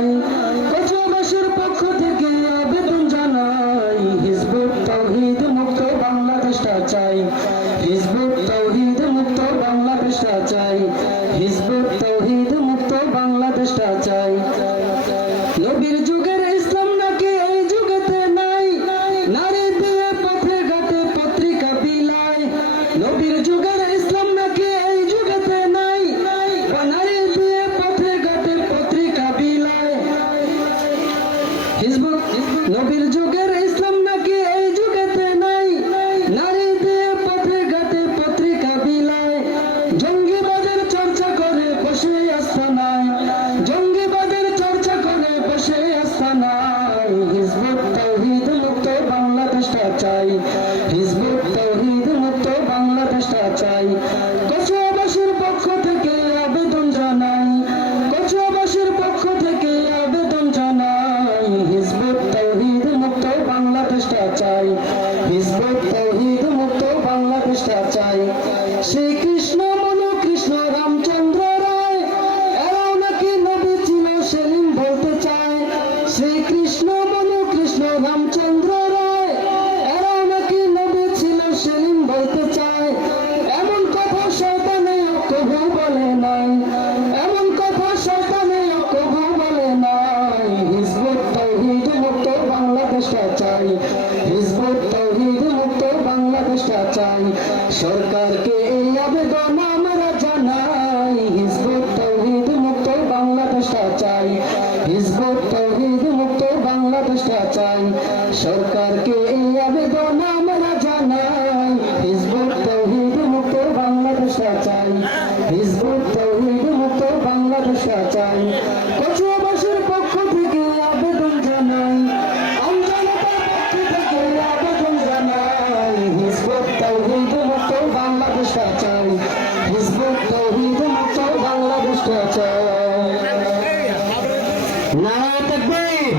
জানাই, কচুয়াবাসীর পক্ষ থেকে আবেদন জানাই, হিজবুত তাওহীদ মুক্ত বাংলাদেশটা চাই, হিজবুত তাওহীদ মুক্ত বাংলাদেশটা চাই, হিজবুত তাওহীদ মুক্ত বাংলাদেশটা চাই। নবীর যুগের ইসলাম নাকি এই যুগেতে নাই, নারী দিয়ে পথে ঘাটে পত্রিকা বিলায়। নবীর যুগের ইসলাম নাকি এই যুগেতে নাই, নারী দিয়ে পথে ঘাটে পত্রিকা বিলায়। হিজবুত নবীর যুগের ইসলাম নাকি এই যুগেতে নাই, নারী দিয়ে পথে ঘাটে পত্রিকা বিলায়। জঙ্গিবাদের চর্চা করে বসে আস্তানায়, জঙ্গিবাদের চর্চা করে বসে আস্তানায়। হিজবুত তাওহীদ মুক্ত বাংলাদেশটা চাই, হিজবুত তাওহীদ মুক্ত বাংলাদেশটা চাই। কচুয়াবাসীর পক্ষ থেকে আবেদন জানাই, কচুয়াবাসীর পক্ষ থেকে আবেদন জানাই, হিজবুত তাওহীদ মুক্ত বাংলাদেশটা চাই, হিজবুত তাওহীদ মুক্ত বাংলাদেশটা চাই। শ্রীকৃষ্ণ মনু কৃষ্ণ রামচন্দ্র রায় এরাও নাকি নবী ছিল সেলিম বলতে চায়। শ্রীকৃষ্ণ মনু কৃষ্ণ রামচন্দ্র রায় এরাও নাকি নবী ছিল সেলিম বলতে চায়। এমন কথা শয়তানে কবু বলে নাই, এমন কথা শয়তানে কবু বলে নাই। হিজবুত তাওহীদ মুক্ত বাংলাদেশটা চাই, হিজবুত তাওহীদ মুক্ত বাংলাদেশটা চাই। সরকারকে এই আবেদন আমরা জানাই, হিজবুত তাওহীদ মুক্ত বাংলাদেশটা চাই, হিজবুত তাওহীদ মুক্ত বাংলাদেশটা চাই। সরকারকে এই আবেদন আমরা জানাই, হিজবুত তাওহীদ মুক্ত বাংলাদেশটা চাই, হিজবুত তাওহীদ মুক্ত বাংলাদেশটা চাই। কচুয়াবাসীর পক্ষ থেকে আবেদন জানাই, আমজনতার পক্ষ থেকে আবেদন জানাই, হিজবুত তাওহীদ মুক্ত বাংলাদেশটা চাই, হিজবুত তাওহীদ মুক্ত বাংলাদেশটা চাই। নারায়ে তাকবীর।